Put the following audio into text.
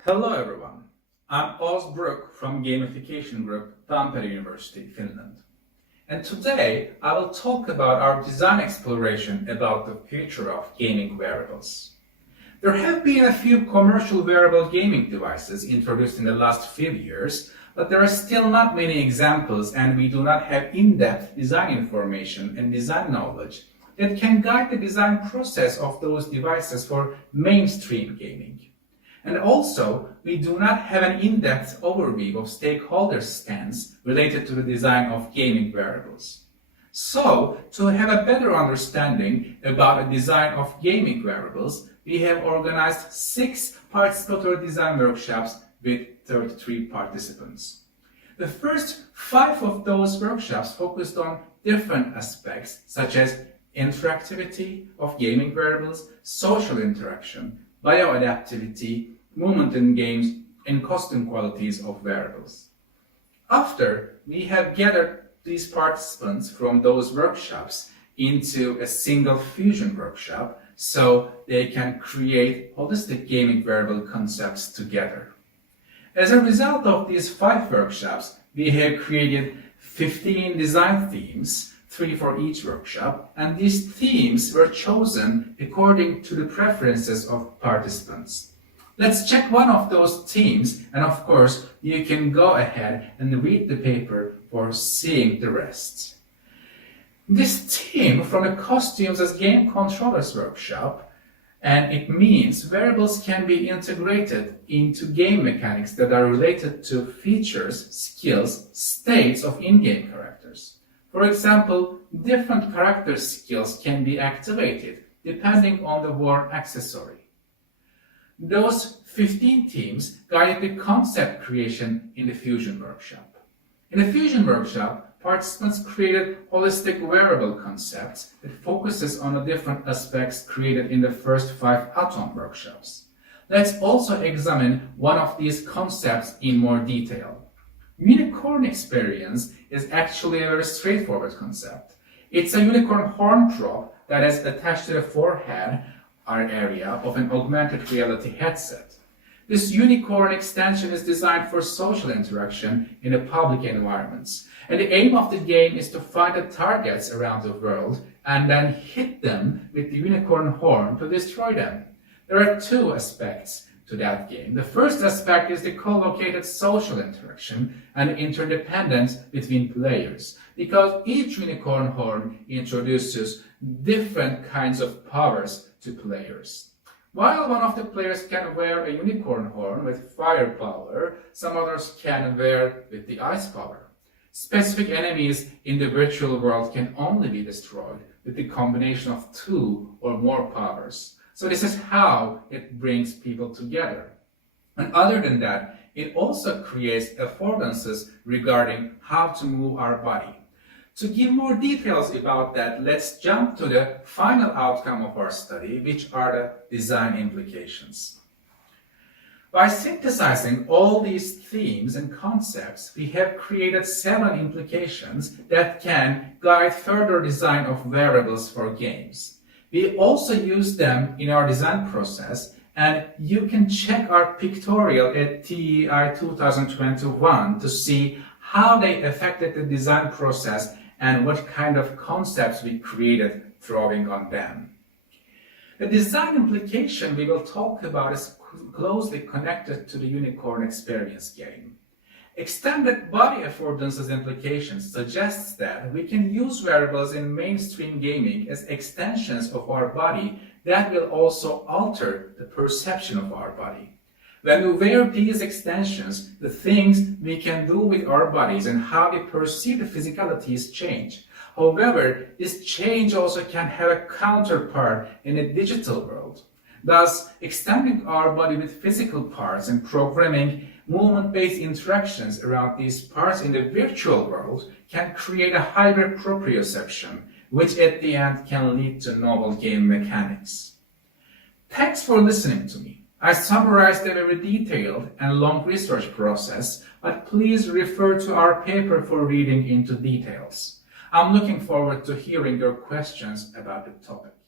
Hello everyone, I'm Oğuz Buruk from Gamification Group, Tampere University, Finland. And today I will talk about our design exploration about the future of gaming wearables. There have been a few commercial wearable gaming devices introduced in the last few years, but there are still not many examples and we do not have in-depth design information and design knowledge that can guide the design process of those devices for mainstream gaming. And also, we do not have an in-depth overview of stakeholders' stance related to the design of gaming wearables. So, to have a better understanding about the design of gaming wearables, we have organized 6 participatory design workshops with 33 participants. The first 5 of those workshops focused on different aspects such as interactivity of gaming wearables, social interaction, bioadaptivity, movement in games, and costume qualities of wearables. After we have gathered these participants from those workshops into a single fusion workshop so they can create holistic gaming wearable concepts together. As a result of these 5 workshops, we have created 15 design themes, 3 for each workshop, and these themes were chosen according to the preferences of participants. Let's check one of those themes, and of course, you can go ahead and read the paper for seeing the rest. This theme from the Costumes as Game Controllers workshop, and it means wearables can be integrated into game mechanics that are related to features, skills, states of in-game characters. For example, different character skills can be activated depending on the worn accessory. Those 15 themes guided the concept creation in the Fusion workshop. In the Fusion workshop, participants created holistic wearable concepts that focuses on the different aspects created in the first 5 Atom workshops. Let's also examine one of these concepts in more detail. Unicorn experience is actually a very straightforward concept. It's a unicorn horn prop that is attached to the forehead area of an augmented reality headset. This unicorn extension is designed for social interaction in the public environments. And the aim of the game is to find the targets around the world and then hit them with the unicorn horn to destroy them. There are 2 aspects to that game. The first aspect is the co-located social interaction and interdependence between players, because each unicorn horn introduces different kinds of powers to players. While one of the players can wear a unicorn horn with fire power, some others can wear with the ice power. Specific enemies in the virtual world can only be destroyed with the combination of 2 or more powers. So this is how it brings people together. And other than that, it also creates affordances regarding how to move our body. To give more details about that, let's jump to the final outcome of our study, which are the design implications. By synthesizing all these themes and concepts, we have created 7 implications that can guide further design of wearables for games. We also use them in our design process, and you can check our pictorial at TEI 2021 to see how they affected the design process and what kind of concepts we created drawing on them. The design implication we will talk about is closely connected to the unicorn experience game. Extended body affordances implications suggests that we can use wearables in mainstream gaming as extensions of our body that will also alter the perception of our body. When we wear these extensions, the things we can do with our bodies and how we perceive the physicalities change. However, this change also can have a counterpart in a digital world. Thus, extending our body with physical parts and programming movement-based interactions around these parts in the virtual world can create a hybrid proprioception, which at the end can lead to novel game mechanics. Thanks for listening to me. I summarized a very detailed and long research process, but please refer to our paper for reading into details. I'm looking forward to hearing your questions about the topic.